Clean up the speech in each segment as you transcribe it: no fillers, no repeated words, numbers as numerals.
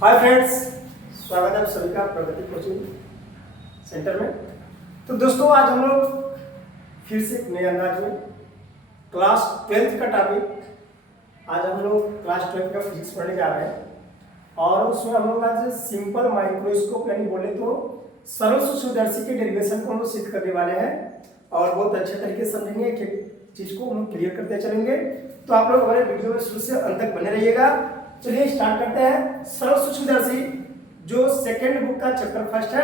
Hi friends, स्वागत है आप सभी का प्रगति कोचिंग सेंटर में। तो दोस्तों, आज हम लोग फिर से नए अंदाज में क्लास 12th का टॉपिक, आज हम लोग क्लास 12th का फिजिक्स पढ़ने जा रहे हैं। और उसमें हम लोग आज सिंपल माइक्रोस्कोप यानी बोले तो सरल सूक्ष्मदर्शी के डेरिवेशन को हम लोग सिद्ध करने वाले हैं और बहुत अच्छे तरीके से समझेंगे, एक चीज को हम क्लियर करते चलेंगे। तो आप लोग हमारे वीडियो में शुरू से अंत तक बने रहिएगा। चलिए स्टार्ट करते हैं। सरल सूक्ष्मदर्शी जो सेकेंड बुक का चैप्टर फर्स्ट है,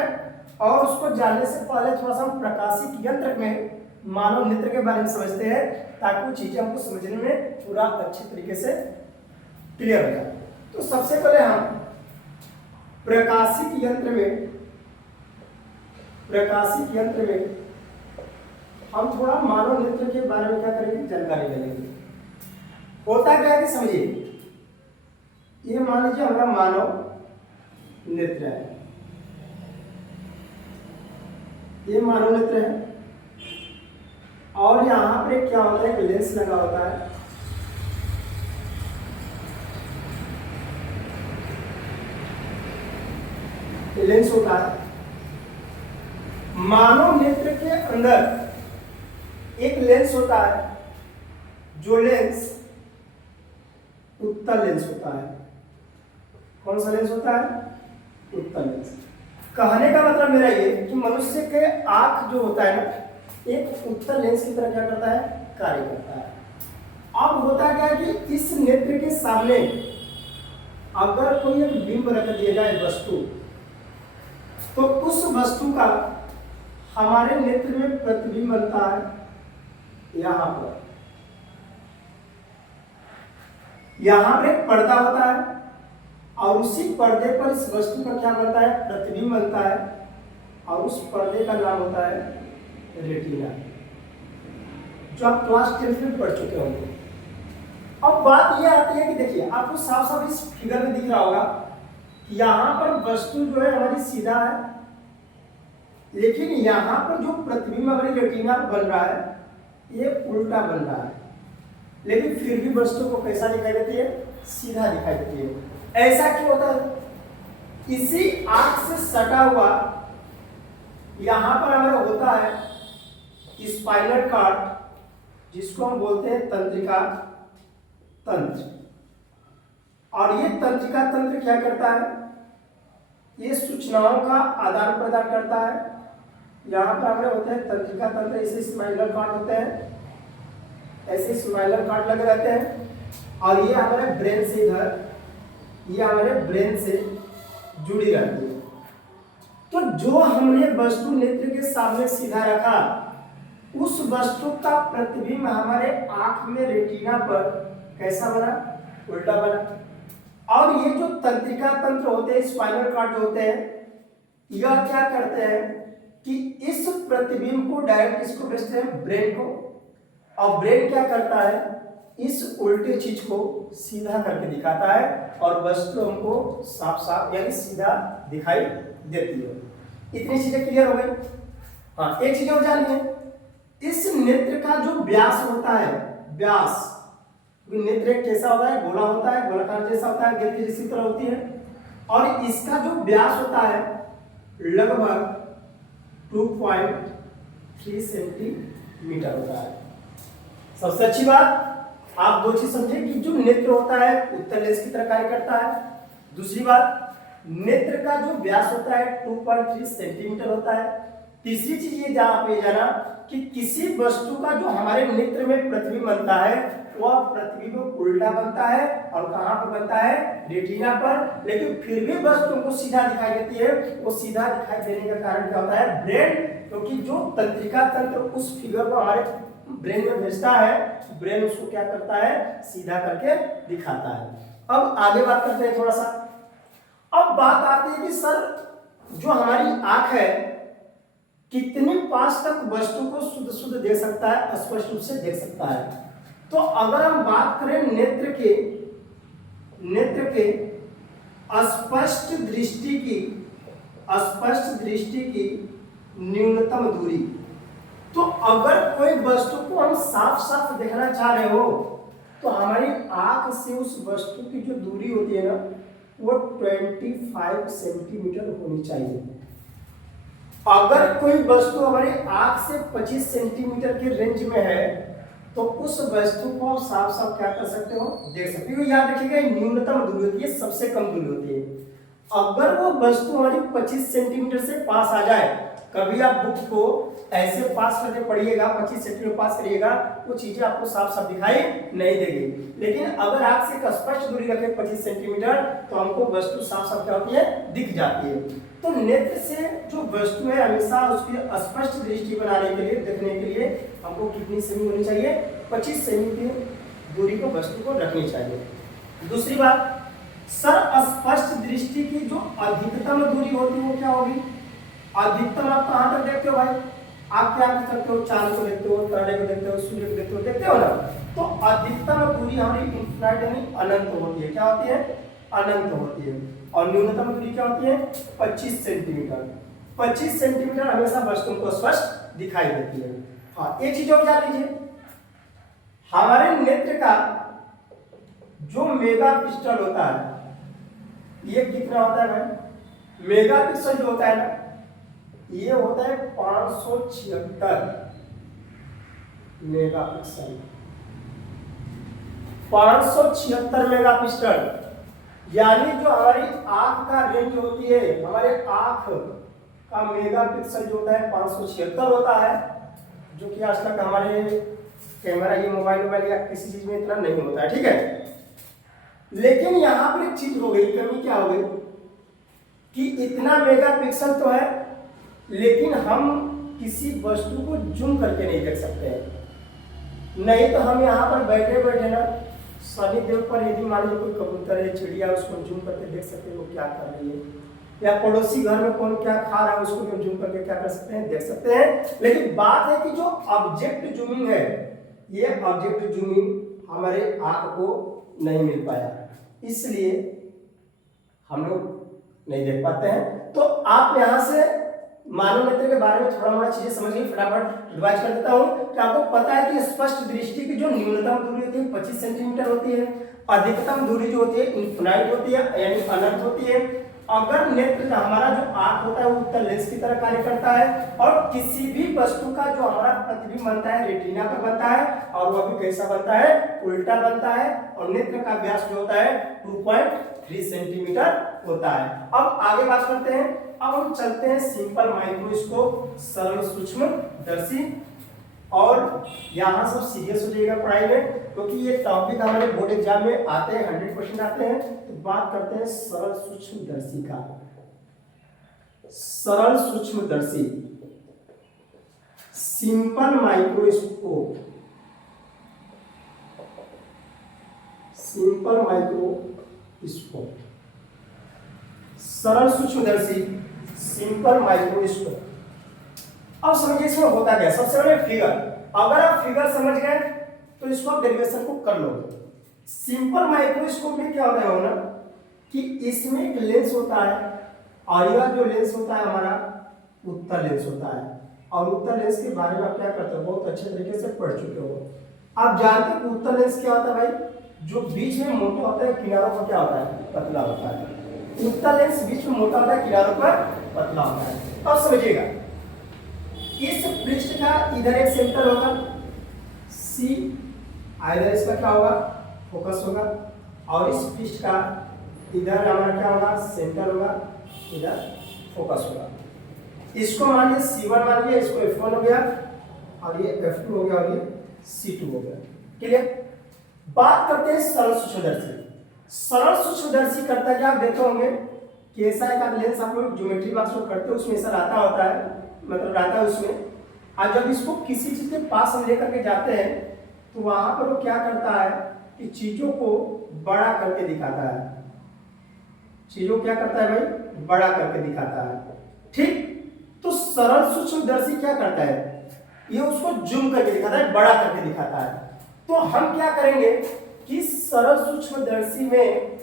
और उसको जानने से पहले थोड़ा सा हम प्रकाशिक यंत्र में मानव नेत्र के बारे में समझते हैं, ताकि वो चीजें हमको समझने में पूरा अच्छे तरीके से क्लियर हो जाए। तो सबसे पहले हम प्रकाशिक यंत्र में हम थोड़ा मानव नेत्र के बारे में क्या करेंगे, जानकारी ले लेंगे। होता क्या है कि समझिए, ये मान लीजिए हमारा मानव नेत्र है, ये मानव नेत्र है, और यहाँ पे क्या होता है, एक लेंस लगा होता है। लेंस होता है मानव नेत्र के अंदर, एक लेंस होता है, जो लेंस उत्तल लेंस होता है। कौन सा लेंस होता है? उत्तल लेंस। कहने का मतलब मेरा ये कि मनुष्य के आंख जो होता है ना, एक उत्तल लेंस की तरह क्या करता है, कार्य करता है। अब होता क्या है कि इस नेत्र के सामने अगर कोई एक बिंब रख दिया जाए वस्तु, तो उस वस्तु का हमारे नेत्र में प्रतिबिंब बनता है। यहां पर एक पर्दा होता है, और उसी पर्दे पर इस वस्तु का क्या बनता है, प्रतिबिंब बनता है, और उस पर्दे का नाम होता है रेटिना, जो आप क्लास 10 में पढ़ चुके होंगे। अब बात यह आती है कि देखिए, आपको साफ साफ इस फिगर में दिख रहा होगा कि यहाँ पर वस्तु जो है हमारी सीधा है, लेकिन यहाँ पर जो प्रतिबिंब हमारी रेटिना पर बन रहा है, ये उल्टा बन रहा है। लेकिन फिर भी वस्तु को कैसा दिखाई देती है, सीधा दिखाई देती है। ऐसा क्यों होता है? इसी आंख से सटा हुआ यहां पर हमारा होता है स्पाइनल कॉर्ड, जिसको हम बोलते हैं तंत्रिका तंत्र। और ये तंत्रिका तंत्र क्या करता है, ये सूचनाओं का आदान प्रदान करता है। यहां पर हमारे होते हैं तंत्रिका तंत्र, इसे स्पाइनल कॉर्ड होते हैं, ऐसे स्पाइनल कॉर्ड लगे रहते हैं। और ये हमारे ब्रेन से इधर, ये हमारे ब्रेन से जुड़ी रहती है। तो जो हमने वस्तु नेत्र के सामने सीधा रखा, उस वस्तु का प्रतिबिंब हमारे आंख में रेटिना पर कैसा बना, उल्टा बना। और ये जो तंत्रिका तंत्र होते हैं, स्पाइनल कॉर्ड होते हैं, यह क्या करते हैं कि इस प्रतिबिंब को डायरेक्ट इसको भेजते हैं ब्रेन को, और ब्रेन क्या करता है, इस उल्टे चीज को सीधा करके दिखाता है, और वस्तु हमको साफ साफ यानी सीधा दिखाई देती है। इतनी चीजें क्लियर हो गई। हाँ, एक चीज और जानिए, इस नेत्र का जो व्यास होता है, व्यास, नेत्र एक कैसा होता है, गोला होता है, गोलाकार जैसा होता है, गेंद की जैसी तरह होती है, और इसका जो व्यास होता है लगभग 2.3 सेंटीमीटर होता है। सबसे अच्छी बात, आप दो चीज समझे कि जो नेत्र होता है उत्तल लेंस की तरह कार्य करता है। दूसरी बात, नेत्र का जो व्यास होता है 2.3 सेंटीमीटर होता है। तीसरी चीज ये जाना कि किसी वस्तु का जो हमारे नेत्र में प्रतिबिंब बनता है, वह प्रतिबिंब उल्टा बनता है, और कहां पर बनता है, रेटिना पर। लेकिन फिर भी वस्तु को सीधा दिखाई देती है। वो सीधा दिखाई देने का कारण क्या होता है, ब्रेन, क्योंकि जो तंत्रिका तंत्र उस फिगर को हमारे ब्रेन में भेजता है, ब्रेन उसको क्या करता है, सीधा करके दिखाता है। अब आगे बात करते हैं थोड़ा सा। अब बात आती है कि सर, जो हमारी आंख है कितने पास तक वस्तु को शुद्ध शुद्ध देख सकता है, स्पष्ट रूप से देख सकता है। तो अगर हम बात करें नेत्र के स्पष्ट दृष्टि की न्यूनतम दूरी, तो अगर कोई वस्तु को हम साफ साफ देखना चाह रहे हो, तो हमारी आंख से उस वस्तु की जो दूरी होती है ना, वो 25 सेंटीमीटर होनी चाहिए। अगर कोई वस्तु हमारे आंख से 25 सेंटीमीटर के रेंज में है तो उस वस्तु को आप साफ साफ क्या कर सकते हो, देख सकते हो। याद रखिएगा न्यूनतम दूरी होती है, सबसे कम दूरी होती है। अगर वो वस्तु हमारी 25 सेंटीमीटर से पास आ जाए, कभी आप बुक को ऐसे पास करके पढ़िएगा, 25 सेंटीमीटर पास करिएगा, वो चीजें आपको साफ साफ दिखाई नहीं देगी। लेकिन अगर आंख से एक स्पष्ट दूरी रखें 25 सेंटीमीटर तो हमको वस्तु साफ साफ क्या होती है, दिख जाती है। तो नेत्र से जो वस्तु है हमेशा उसकी स्पष्ट दृष्टि बनाने के लिए, देखने के लिए हमको कितनी सेमी होनी चाहिए, 25 सेमी की दूरी को वस्तु को रखनी चाहिए। दूसरी बात, सर स्पष्ट दृष्टि की जो अधिकतम दूरी होती है वो क्या होगी? अधिकतम आप कहां तक देखते हो भाई? आप क्या कर सकते हो, चांद को देखते हो, तारे को देखते हो, सूर्य को देखते हो ना। तो अधिकतम दूरी हमारी इनफिनाइट यानी अनंत होती है। क्या होती है? अनंत होती है। और न्यूनतम दूरी क्या होती है? 25 सेंटीमीटर। 25 सेंटीमीटर हमेशा वस्तु को स्पष्ट दिखाई देती है। हाँ, एक चीज और जान लीजिए, हमारे नेत्र का जो मेगापिक्सल होता है ये कितना होता है भाई? मेगापिक्सल जो होता है ना, ये होता है 576 मेगापिक्सल। 576 मेगापिक्सल यानी जो हमारी आंख का रेंज होती है, हमारे आंख का मेगापिक्सल जो होता है 576 होता है, जो कि आज तक हमारे कैमरा, ये मोबाइल या किसी चीज में इतना नहीं होता है। ठीक है, लेकिन यहां पर एक चीज हो गई, कमी क्या हो गई कि इतना मेगापिक्सल तो है लेकिन हम किसी वस्तु को जूम करके नहीं देख सकते हैं। नहीं तो हम यहाँ पर बैठे बैठे ना शनि देव पर यदि मान लीजिए कोई कबूतर है, चिड़िया, उसको जूम करके देख सकते हैं वो क्या कर रही है, या पड़ोसी घर में कौन क्या खा रहा है उसको भी जूम करके क्या कर सकते हैं, देख सकते हैं। लेकिन बात है कि जो ऑब्जेक्ट जूमिंग है, ये ऑब्जेक्ट जूमिंग हमारे आंख को नहीं मिल पाया, इसलिए हम लोग नहीं देख पाते हैं। तो आप यहाँ से मानव नेत्र के बारे में थोड़ा मोड़ा चीजें समझ ली, फटाफट रिवाइज कर देता हूँ कि आपको पता है कि स्पष्ट दृष्टि की जो न्यूनतम दूरी होती है 25 सेंटीमीटर होती है, अधिकतम दूरी जो होती है इनफिनाइट होती है यानी अनंत होती है। अगर नेत्र हमारा जो आंख होता है वो उत्तल लेंस की तरह कार्य करता है और किसी भी वस्तु का जो हमारा प्रतिबिंब बनता है रेटिना पर बनता है और वह भी कैसा बनता है, उल्टा बनता है। और नेत्र का व्यास जो होता है 2.3 सेंटीमीटर होता है। अब आगे बात करते हैं, अब हम चलते हैं सिंपल माइक्रोस्कोप, सरल सूक्ष्म दर्शी। और यहाँ सब सीरियस हो जाएगा पढ़ाई में, क्योंकि ये टॉपिक हमारे बोर्ड एग्जाम में आते हैं, 100% आते हैं। तो बात करते हैं सरल सूक्ष्मदर्शी का। सरल सूक्ष्मदर्शी, सिंपल माइक्रोस्कोप, सिंपल माइक्रोस्कोप, सरल सूक्ष्मदर्शी, सिंपल माइक्रोस्कोप। अब समझिए इसमें होता क्या। सबसे पहले फिगर, अगर आप फिगर समझ गए तो इसको आप डेरिवेशन को कर लोगे। सिंपल माइक्रोस्कोप में क्या होता है ना कि इसमें एक लेंस होता है और यह जो लेंस होता है हमारा उत्तल लेंस होता है। और उत्तल लेंस के बारे में आप क्या करते हो, बहुत अच्छे तरीके से पढ़ चुके हो। आप जानते हो कि उत्तल लेंस क्या होता है भाई? जो बीच में मोटा होता है, किनारों पर क्या होता है, पतला होता है। उत्तल लेंस बीच में मोटा होता है, किनारों पर पतला होता है। अब समझिएगा, इस पृष्ठ का इधर एक सेंटर होगा सी, इधर इसका क्या होगा, फोकस होगा। और इस पृष्ठ का इधर हमारा क्या होगा, सेंटर होगा, इधर फोकस होगा। इसको मान लीजिए C1 मान लिया, इसको F1 हो गया और ये F2 हो गया और ये C2 हो गया। क्लियर? बात करते हैं सरल सूक्ष्मदर्शी। सरल सूक्ष्मदर्शी करता क्या, आप देखते होंगे कि ऐसा एक लेंस आप लोग ज्योमेट्री क्लास में करते हो, उसमें ऐसा रहता होता है, मतलब रहता है उसमें। और जब इसको किसी चीज के पास हम लेकर के जाते हैं तो वहां पर वो क्या करता है कि चीजों को बड़ा करके दिखाता है। चीजों क्या करता है भाई, बड़ा करके दिखाता है। ठीक, तो सरल सूक्ष्मदर्शी क्या करता है, ये उसको जूम करके दिखाता है, बड़ा करके दिखाता है। तो हम क्या करेंगे कि सरल सूक्ष्मदर्शी में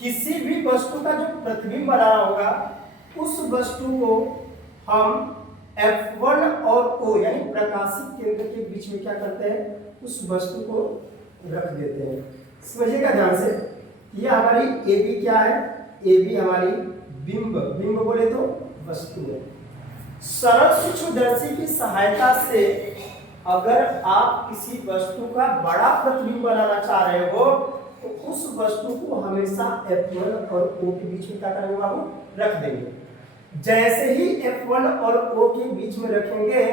किसी भी वस्तु का जो प्रतिबिंब बना होगा उस वस्तु को हम F1 और O यानी प्रकाशित केंद्र के बीच में क्या करते हैं, उस वस्तु को रख देते हैं। समझिएगा ध्यान से, ये हमारी AB क्या है, ये भी हमारी बिंब, बिंब बोले तो वस्तु है। सरल सूक्ष्मदर्शी की सहायता से अगर आप किसी वस्तु का बड़ा प्रतिबिंब बनाना चाह रहे हो तो उस वस्तु को हमेशा F1 और O के बीच में क्या करेंगे बाबू, रख देंगे। जैसे ही F1 और O के बीच में रखेंगे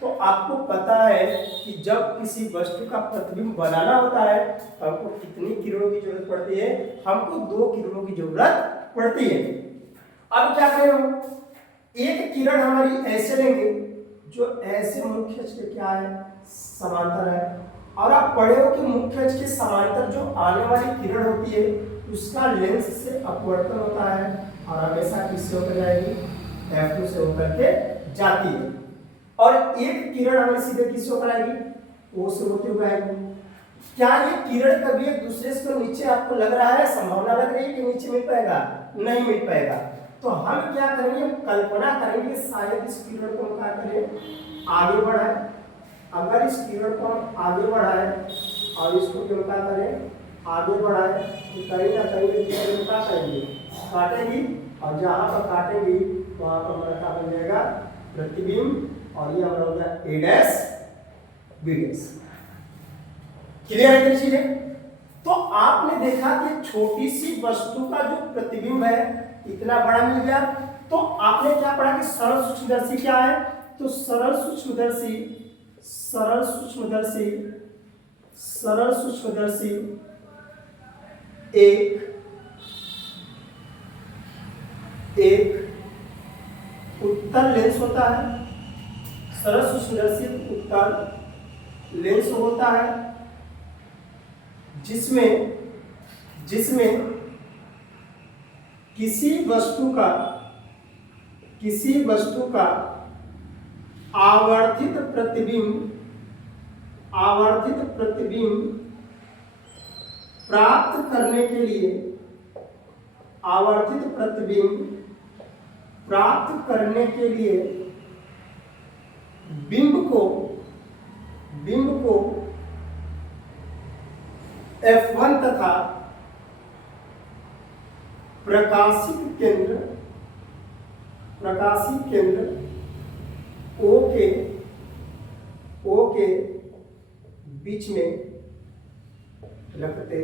तो आपको पता है कि जब किसी वस्तु का प्रतिबिंब बनाना होता है तो हमको कितनी किरणों की जरूरत पड़ती है, हमको 2 किरणों की जरूरत पड़ती है। अब क्या करें हम, एक किरण हमारी ऐसे लेंगे जो ऐसे मुख्य अक्ष के क्या है, समांतर है, और आप पढ़े हो कि मुख्य अक्ष के समांतर जो आने वाली किरण होती है उसका लेंस से अपवर्तन होता है और हमेशा किससे होकर जाएगी, F2 से होकर के जाती है। और एक किरण हमें सीधे किससे होकर आएगी, O से होते हुए आएगी। क्या ये किरण कभी एक दूसरे से नीचे आपको लग रहा है, संभावना लग रही है कि नीचे मिल पाएगा, नहीं मिल पाएगा। तो हम क्या करेंगे, कल्पना करेंगे शायद इस किरण को हम क्या करें, आगे बढ़ाएं। अगर इस किरण को हम आगे बढ़ाएं और इसको क्या करें, आगे बढ़ाएं तो कहीं ना कहीं किरण क्या करेंगे, काटेंगी, और जहां पर काटेंगी वहां पर हमारा क्या बन जाएगा, प्रतिबिंब, और ये हमारा हो गया A dash B dash. Clear है चीजें? तो आपने देखा कि छोटी सी वस्तु का जो प्रतिबिंब है इतना बड़ा मिल गया। तो आपने क्या पढ़ा कि सरल सूक्ष्मदर्शी क्या है, तो सरल सूक्ष्मदर्शी एक उत्तल लेंस होता है। सरल सूक्ष्मदर्शी उत्तल लेंस होता है जिसमें किसी वस्तु का आवर्धित प्रतिबिंब प्राप्त करने के लिए बिंब को F1 तथा प्रकाशित केंद्र O के बीच में रखते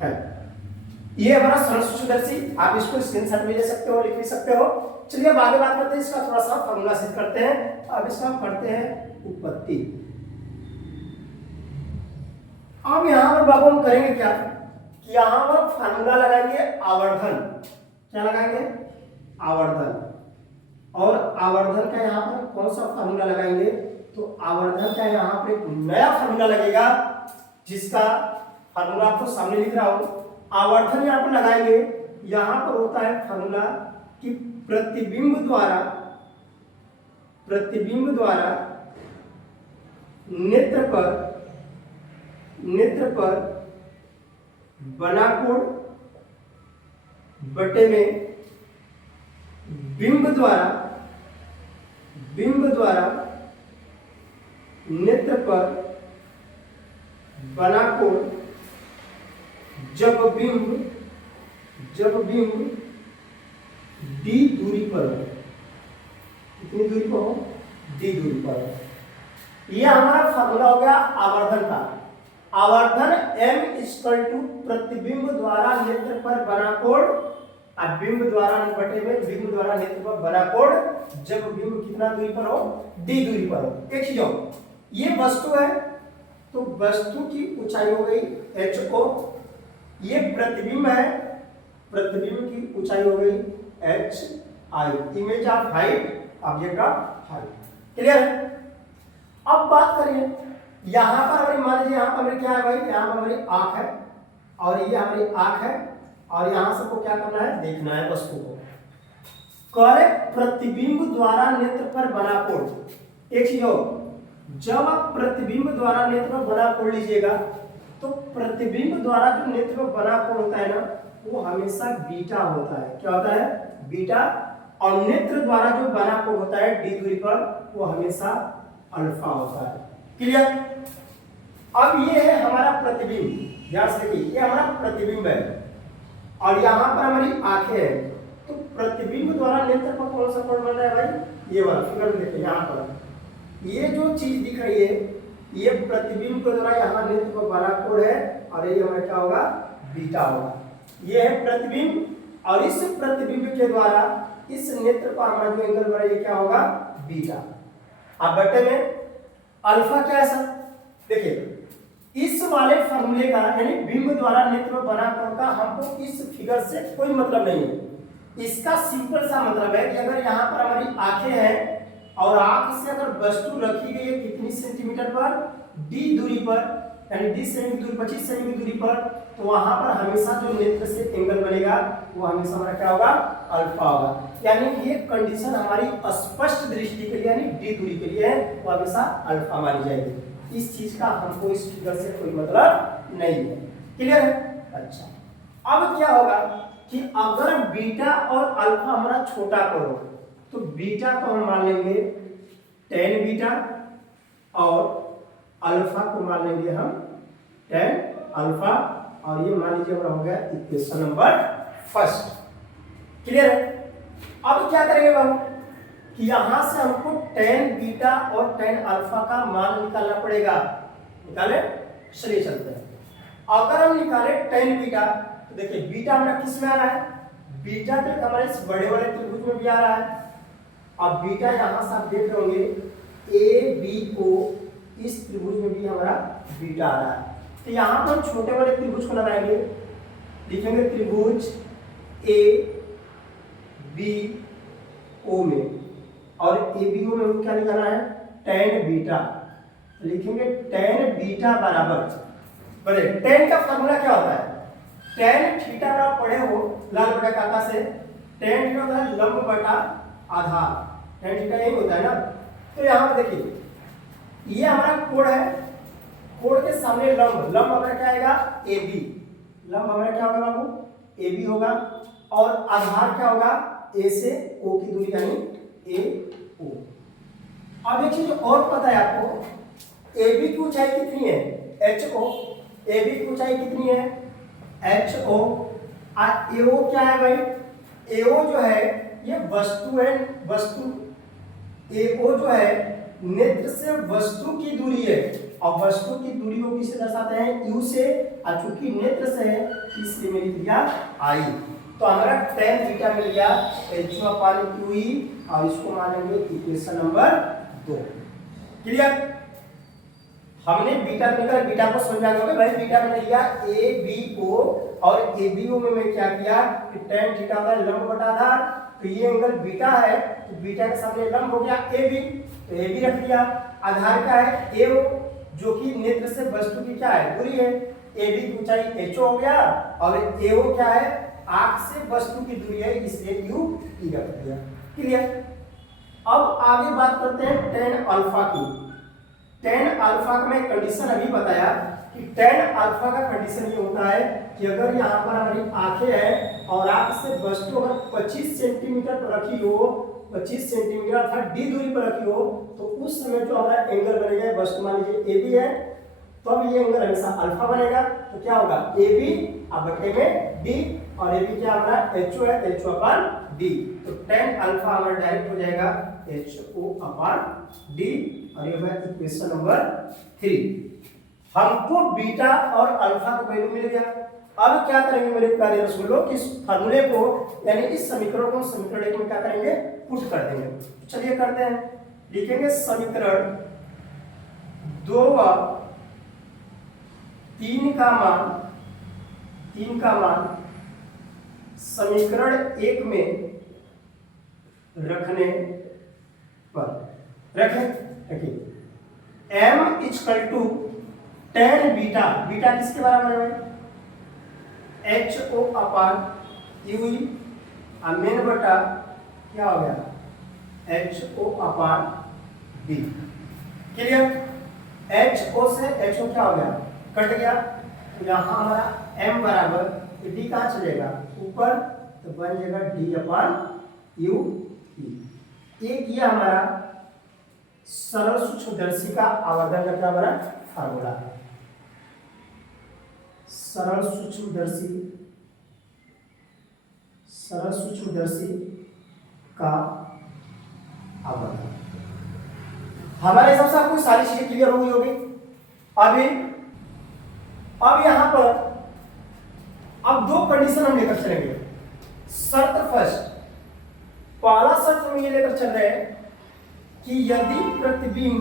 हैं। ये हमारा सरल सूक्ष्मदर्शी, आप इसको स्क्रीनशॉट भी ले सकते हो, लिख भी सकते हो। चलिए अब आगे बात करते हैं, इसका थोड़ा सा फॉर्मूला सिद्ध करते हैं। अब इसका हम पढ़ते हैं उत्पत्ति। अब यहां पर बाबू हम करेंगे क्या कि यहां पर फार्मूला लगाएंगे आवर्धन। क्या लगाएंगे, आवर्धन। और आवर्धन का यहां पर कौन सा फार्मूला लगाएंगे, तो आवर्धन का यहां पर एक नया फार्मूला लगेगा जिसका फार्मूला आपको सामने लिख रहा हूं। आवर्धन यहां पर लगाएंगे, यहां पर होता है फार्मूला कि प्रतिबिंब द्वारा नेत्र पर बना कोण बटे में बिंब द्वारा नेत्र पर बना कोण जब बिंब d दूरी पर हो। कितनी दूरी पर हो, d दूरी पर हो। यह हमारा फार्मूला हो गया आवर्धन का। आवर्धन m प्रतिबिंब द्वारा नेत्र पर बना कोण, बिंब द्वारा बटे में बिंब द्वारा नेत्र पर बना कोण जब बिंब कितना दूरी पर हो, d दूरी पर हो। एक चीज हो, ये वस्तु है तो वस्तु की ऊंचाई हो गई HO, ये प्रतिबिंब है, प्रतिबिंब की ऊंचाई हो गई HI, image of height, object of height. Clear? अब बात करिए यहां पर हमारी, मान लीजिए यहां पर हमारी क्या है भाई, यहां पर हमारी आंख है और ये हमारी आंख है और यहां सबको क्या करना है, देखना है वस्तु को। करे प्रतिबिंब द्वारा नेत्र पर बना कोण। एक चीज हो, जब आप प्रतिबिंब द्वारा नेत्र पर बना कोण लीजिएगा तो प्रतिबिंब द्वारा जो नेत्र पर बना कोण होता है ना, वो हमेशा बीटा होता है। क्या होता है, बीटा। और नेत्र द्वारा जो बना कोण होता है d दूरी पर, वो हमेशा अल्फा होता है। क्लियर? अब ये है हमारा प्रतिबिंब, ध्यान से देखिए, ये हमारा प्रतिबिंब है। और यहाँ पर हमारी आंखें हैं, तो प्रतिबिंब द्वारा नेत्र पर कौन सा कोण बन रहा है भाई? ये वाला फिगर में देखिए, यहाँ पर ये जो चीज दिख रही है ये प्रतिबिंब के द्वारा यहाँ नेत्र पर बना कोण है, और ये हमारा क्या होगा? बीटा होगा। ये है प्रतिबिंब, और इस प्रतिबिंब के द्वारा इस नेत्र पर हमारा जो एंगल बना ये क्या होगा? बीटा। अब बटे में अल्फा क्या है सर? देखिए इस वाले फॉर्मूले का यानी बिंब द्वारा नेत्र में बना कोण का हमको इस फिगर से कोई मतलब नहीं है। इसका सिंपल सा मतलब है कि अगर यहाँ पर हमारी आंखें हैं और आंख से अगर वस्तु रखी गई है कितनी सेंटीमीटर पर? डी दूरी पर, यानी डी सेंटीमीटर दूरी 25 सेंटीमीटर दूरी पर, तो वहां पर हमेशा जो नेत्र से एंगल बनेगा वो हमेशा हमारा क्या होगा? अल्फा होगा। यानी ये कंडीशन हमारी स्पष्ट दृष्टि के लिए यानी डी दूरी के लिए है, वो हमेशा अल्फा मानी जाएगी। इस चीज का हमको इस फिगर से कोई मतलब नहीं है। क्लियर है? अच्छा, अब क्या होगा कि अगर बीटा और अल्फा हमारा छोटा करो तो बीटा को हम मान लेंगे tan बीटा और अल्फा को मान लेंगे हम tan अल्फा, और ये मान लीजिए हमारा हो गया इक्वेशन नंबर फर्स्ट। क्लियर है? अब क्या करेंगे बाबू कि यहां से हमको tan बीटा और tan अल्फा का मान निकालना पड़ेगा। निकाले? चलिए चलते हैं। अगर हम निकाले tan बीटा तो देखिए बीटा हमारा किस में आ रहा है? बीटा तो हमारे इस बड़े वाले त्रिभुज में भी आ रहा है। अब बीटा यहां से आप देख रहे होंगे ए बी ओ, इस त्रिभुज में भी हमारा बीटा आ रहा है। तो यहाँ पर छोटे वाले त्रिभुज को लगाएंगे, लिखेंगे त्रिभुज ए बी ओ में, और ए बी ओ में क्या लिखाना है? tan beta. लिखेंगे tan बीटा बराबर, बोले tan का फॉर्मूला क्या होता है? tan थीटा का पढ़े हो लाल बटा काका से, tan थीटा होता है लंब बटा आधार, tan थीटा यही होता है ना। तो यहाँ पर देखिए ये हमारा कोण है, कोण के सामने लंब, लंब हमारा क्या आएगा? ए बी, लंब हमारा क्या होगा बाबू? ए बी होगा, और आधार क्या होगा? ए से ओ की दूरी यानी ए ओ। अब एक चीज और पता है आपको, ए बी की ऊंचाई कितनी है? H O. ए बी की ऊंचाई कितनी है? H O. और ए ओ क्या है भाई? ए ओ जो है ये वस्तु है, वस्तु ए ओ जो है नेत्र से वस्तु की दूरी है, और वस्तु की दूरी को किससे दर्शाते हैं? यू से, और चूंकि नेत्र से है इसलिए मिल गया आई। तो हमारा tan बीटा मिल गया h/qe, और इसको मानेंगे इक्वेशन नंबर 2। क्लियर? हमने बीटा निकाल, बीटा को समझा दोगे भाई। बीटा मैंने लिया ए बी ओ, और ए बी ओ में मैं क्या किया कि tan थीटा का लंब बटा आधार, तो ये एंगल बीटा है तो बीटा के सामने लंब हो गया ए बी, तो ए बी रख दिया। आधार क्या है? ए ओ, जो कि नेत्र से वस्तु की क्या है? दूरी है। ए बी की ऊंचाई एच ओ हो गया, और ए ओ क्या है? आंख से वस्तु की दूरी है, इसलिए यू ई रख दिया। क्लियर? अब आगे बात करते हैं tan अल्फा की। tan अल्फा का मैं कंडीशन अभी बताया कि tan अल्फा का कंडीशन ये होता है कि अगर यहाँ पर हमारी आंखें हैं और आंख से वस्तु अगर 25 सेंटीमीटर पर रखी हो, 25 सेंटीमीटर अर्थात डी दूरी पर रखी हो, तो उस समय जो हमारा एंगल बनेगा, वस्तु मान लीजिए ए बी है, तो अब ये एंगल हमेशा अल्फा बनेगा। तो क्या होगा? ए बी अब बटे में डी, और ए बी क्या हमारा? एच ओ है, एच ओ अपॉन डी। तो tan अल्फा हमारा डायरेक्ट हो जाएगा एच ओ अपॉन डी, और ये होगा इक्वेशन नंबर 3। हमको बीटा और अल्फा का वैल्यू मिल गया। अब क्या करेंगे मेरे प्यारे रसूलों कि इस फार्मूले को यानी इस समीकरण को समीकरण 1 में क्या करेंगे? पुट कर देंगे। चलिए करते हैं। लिखेंगे समीकरण 2 व 3 का मान समीकरण 1 में रखने पर रखें m equal to tan beta, beta किसके बराबर है? एच ओ अपॉन यू, मेन बटा क्या हो गया? H O upon D. Clear? H O से एच ओ क्या हो गया? कट गया। तो यहाँ हमारा m बराबर डी कहाँ चलेगा? ऊपर, तो बन जाएगा डी अपॉन यू ई। एक ये हमारा सरल सूक्ष्मदर्शी का आवर्धन का क्या बना? फार्मूला है। सरल सूक्ष्मदर्शी सरल सूक्ष्मदर्शी का आवर्धन। हमारे हिसाब से आपको सारी चीजें क्लियर हो गई होगी। अभी अब यहां पर अब दो कंडीशन हम लेकर चलेंगे। शर्त फर्स्ट, पहला शर्त हम ये लेकर चल रहे हैं कि यदि प्रतिबिंब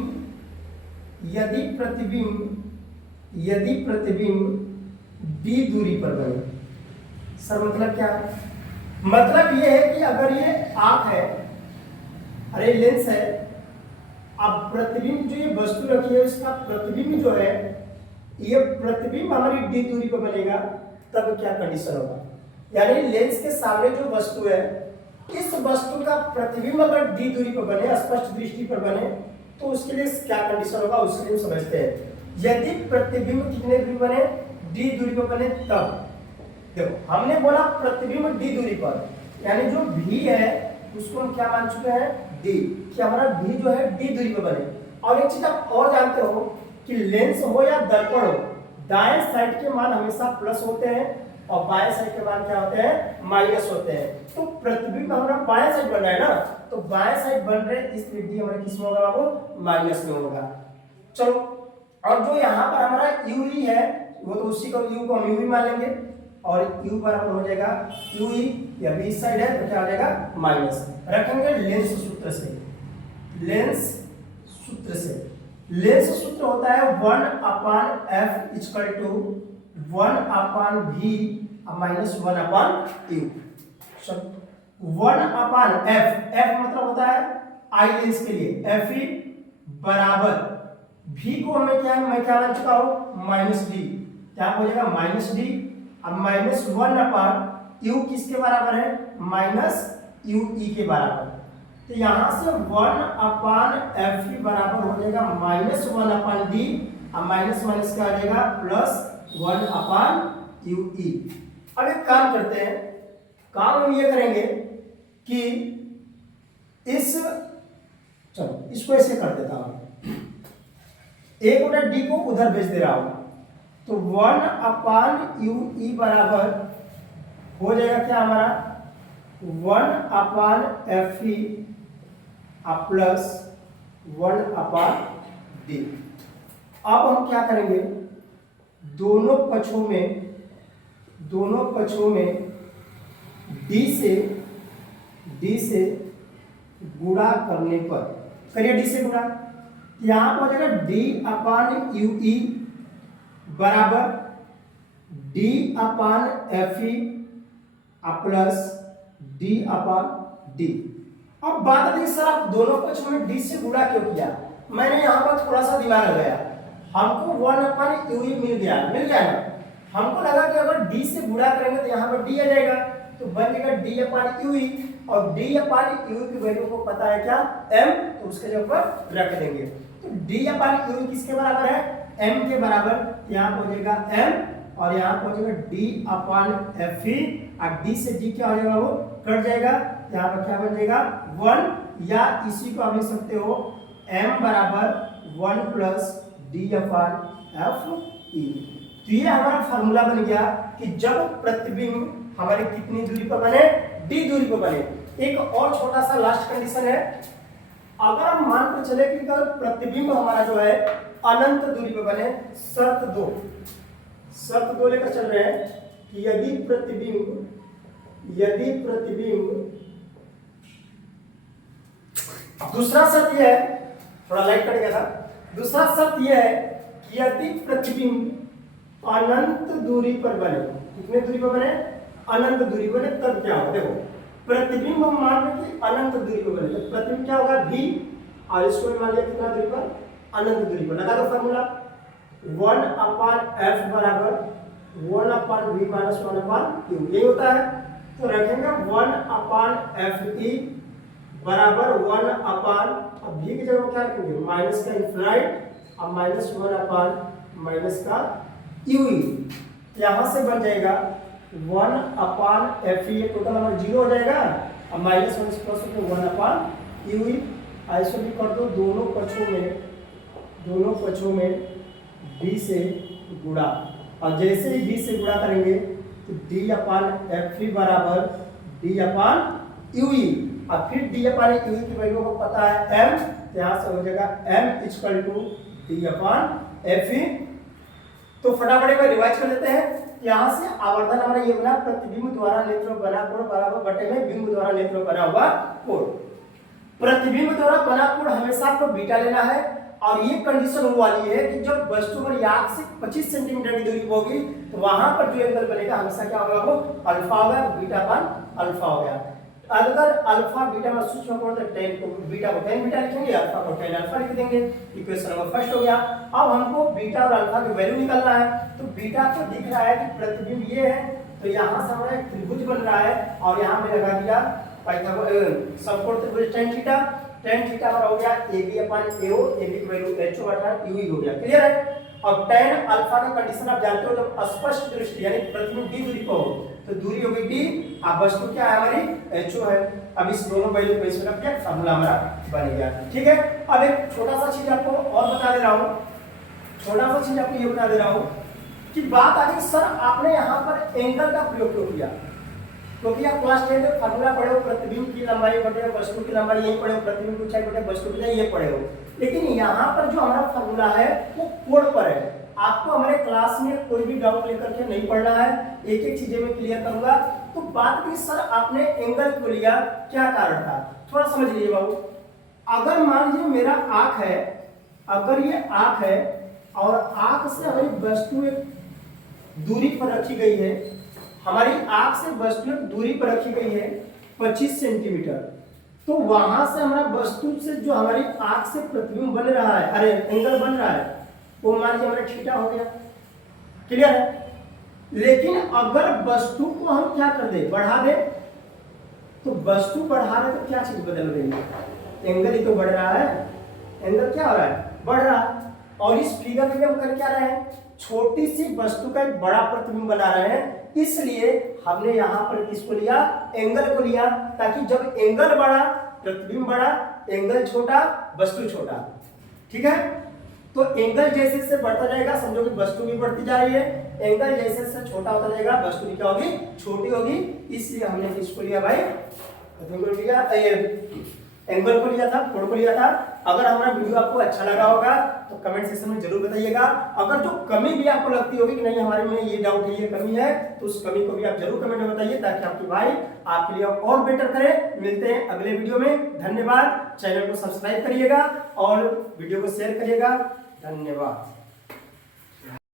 d दूरी पर बने। सर मतलब क्या है? मतलब ये है कि अगर ये आंख है, अरे लेंस है, अब प्रतिबिंब जो ये वस्तु रखी है इसका प्रतिबिंब जो है, ये प्रतिबिंब हमारी d दूरी पर बनेगा, तब क्या कंडीशन होगा? यानी लेंस के सामने जो वस्तु है, इस वस्तु का प्रतिबिंब अगर d दूरी पर बने, स्पष्ट दृष्टि पर बने, तो उसके लिए क्या कंडीशन होगा उसके लिए समझते हैं। यदि प्रतिबिंब कितने दूरी बने? d दूरी पर बने तब। देखो हमने बोला प्रतिबिंब d दूरी पर, यानी जो v है उसको हम क्या मान चुके हैं? d, कि हमारा v जो है d दूरी पर बने। और एक चीज आप और जानते हो कि लेंस हो या दर्पण हो, दाएं साइड के मान हमेशा प्लस होते हैं और बाएं साइड के मान क्या होते हैं? माइनस होते हैं। तो प्रतिबिंब हमारा बाएं साइड बन रहा है ना, तो बाएं साइड बन रहे इसलिए d हमारा किस में होगा बाबू? माइनस में होगा। चलो, और जो यहाँ पर हमारा u ही है वो तो उसी को u को हम u ही मान लेंगे, और u बराबर हो जाएगा u ही, या b साइड है तो क्या हो जाएगा? माइनस। रखेंगे लेंस सूत्र से। लेंस सूत्र होता है 1/f equal to 1/v minus 1/u। 1/f, f मतलब होता है आई लेंस के लिए, f ही बराबर v को मैं क्या मान चुका हूं? Minus D. क्या हो जाएगा? Minus D. अब माइनस 1/u किसके बराबर है? माइनस u e के बराबर। तो यहां से 1/f ही बराबर हो जाएगा माइनस 1/d, अब माइनस माइनस क्या आ जाएगा? Plus 1/u e। अब एक काम करते हैं, काम हम ये करेंगे कि चलो इसको ऐसे कर देता हूं, एक बटा डी को उधर भेज दे रहा हूं, तो 1/u e बराबर हो जाएगा क्या हमारा? 1/f e plus 1/d। अब हम क्या करेंगे? दोनों पक्षों में d से गुणा करने पर, करिए d से गुणा, यहां पर हो जाएगा d/u e बराबर d/f e प्लस d/d। अब बात आती है सर आप दोनों पक्षों में d से गुणा क्यों किया? मैंने यहाँ पर थोड़ा सा दिमाग लगाया, हमको 1/u e मिल गया ना, हमको लगा कि अगर d से गुणा करेंगे तो यहाँ पर d आ जाएगा, तो बन जाएगा d/u e, और d/u की वैल्यू को पता है क्या? m, तो उसके जगह पर रख देंगे। तो d/u किसके बराबर है? m के बराबर। यहाँ पर हो जाएगा m और यहाँ पर हो जाएगा d/f e, और d से d क्या हो जाएगा? वो कट जाएगा, यहाँ पर क्या बन जाएगा? 1, या इसी को आप लिख सकते हो m बराबर 1 प्लस d/f e। तो ये हमारा फार्मूला बन गया कि जब प्रतिबिंब हमारे कितनी दूरी पर बने? d दूरी पर बने। एक और छोटा सा लास्ट कंडीशन है, अगर हम मान कर चले कि अगर प्रतिबिंब हमारा जो है अनंत दूरी पर बने, शर्त दो लेकर चल रहे हैं कि यदि प्रतिबिंब दूसरा शर्त यह है, थोड़ा लाइट कट गया था, दूसरा शर्त यह है कि यदि प्रतिबिंब अनंत दूरी पर बने, कितने दूरी पर बने? अनंत दूरी पर बने, तब क्या होगा? देखो प्रतिबिंब हम मान रहे कि अनंत दूरी पर बने, तो प्रतिबिंब क्या होगा? v, और इसको मान लिया कितना दूरी पर? अनंत दूरी पर। लगा दो फॉर्मूला, 1/f बराबर 1/v माइनस 1/u, यही होता है। तो रखेंगे 1/f e बराबर 1/, अब v की जगह क्या रखेंगे? माइनस का इनफिनाइट, अब माइनस 1/ माइनस का u e, यहां से बन जाएगा 1/f e, टोटल हमारा 0 हो जाएगा, अब माइनस 1 प्लस 1/u e। ऐसे भी कर दो, दोनों पक्षों में d से गुणा, और जैसे ही d से गुणा करेंगे तो d/f e बराबर d/ue। अब फिर d/ue की वैल्यू को पता है m, तो यहाँ से हो जाएगा m = d/fe। तो फटाफट एक बार रिवाइज कर लेते हैं। यहाँ से आवर्धन हमारा ये बना प्रतिबिंब द्वारा नेत्र बना कोण बराबर बटे में बिंब द्वारा नेत्र बना हुआ कोण। प्रतिबिंब द्वारा बना कोण हमेशा आपको बीटा लेना है, और ये कंडीशन वो वाली है कि जब वस्तु पर आंख से 25 सेंटीमीटर की दूरी होगी तो वहां पर जो एंगल बनेगा हमेशा क्या होगा, वो अल्फा होगा, बीटा/अल्फा हो गया। अगर अल्फा बीटा में सूक्ष्म कोण तो tan को बीटा को tan बीटा लिखेंगे, अल्फा को tan अल्फा लिख देंगे। इक्वेशन नंबर फर्स्ट हो गया। अब हमको बीटा और अल्फा की वैल्यू निकालना है। तो बीटा को दिख रहा है कि प्रतिबिंब ये है, तो यहाँ से हमारा एक त्रिभुज बन रहा है, और यहाँ पे लगा दिया समकोण त्रिभुज tan थीटा। tan थीटा हमारा हो गया AB/AO, AB की वैल्यू HO/UE हो गया। क्लियर है। अब tan अल्फा का कंडीशन आप जानते हो, जब अस्पष्ट दृष्टि यानी प्रतिबिंब d दूरी पर हो तो दूरी हो गई d, अब वस्तु क्या है हमारी HO है। अब इस दोनों वैल्यू को इसमें रख के फार्मूला हमारा बन गया। ठीक है। अब एक छोटा सा चीज आपको और बता दे रहा हूँ, ये बता दे रहा हूँ कि बात आ गई सर आपने यहाँ पर एंगल का प्रयोग क्यों किया, क्योंकि आप क्लास 10 में फार्मूला पढ़े हो, प्रतिबिंब की लंबाई बटे वस्तु की लंबाई यही पढ़े हो, प्रतिबिंब की ऊंचाई बटे वस्तु की ऊंचाई ये पढ़े हो। लेकिन यहाँ पर जो हमारा फार्मूला है वो कोण पर है। आपको हमारे क्लास में कोई भी डाउट लेकर के नहीं पढ़ना है, एक एक चीजें मैं क्लियर करूंगा। तो बात की सर आपने एंगल क्यों लिया, क्या कारण था, थोड़ा समझ लीजिए बाबू। अगर मान लीजिए मेरा आंख है, अगर ये आंख है और आंख से हमारी वस्तु एक दूरी पर रखी गई है, हमारी आंख से वस्तु एक दूरी पर रखी गई है 25 सेंटीमीटर, तो वहां से हमारा वस्तु से जो हमारी आंख से प्रतिबिंब बन रहा है, अरे एंगल बन रहा है, वो मान लीजिए हमारा थीटा हो गया। क्लियर है। लेकिन अगर वस्तु को हम क्या कर दे, बढ़ा दे, तो वस्तु बढ़ा रहे तो क्या चीज बदल रही है, एंगल ही तो बढ़ रहा है। एंगल क्या हो रहा है, बढ़ रहा है। और इस फिगर में हम कर क्या रहे हैं, छोटी सी वस्तु का एक बड़ा प्रतिबिंब बना रहे हैं, इसलिए हमने यहाँ पर किसको लिया, एंगल को लिया, ताकि जब एंगल बढ़ा प्रतिबिंब बढ़ा, एंगल छोटा वस्तु छोटा। ठीक है। तो एंगल जैसे जैसे बढ़ता जाएगा समझो कि वस्तु भी बढ़ती जा रही है, एंगल जैसे जैसे छोटा होता जाएगा वस्तु भी क्या होगी, छोटी होगी। इसलिए हमने किसको लिया भाई, एंगल को लिया था, कोण को लिया था। अगर हमारा वीडियो आपको अच्छा लगा होगा तो कमेंट सेक्शन में जरूर बताइएगा। अगर जो कमी भी आपको लगती होगी कि नहीं हमारे में ये डाउट है, ये कमी है, तो उस कमी को भी आप जरूर कमेंट में बताइए, ताकि आपकी भाई आपके लिए और बेटर करे। मिलते हैं अगले वीडियो में। धन्यवाद। चैनल को सब्सक्राइब करिएगा और वीडियो को शेयर करिएगा। धन्यवाद।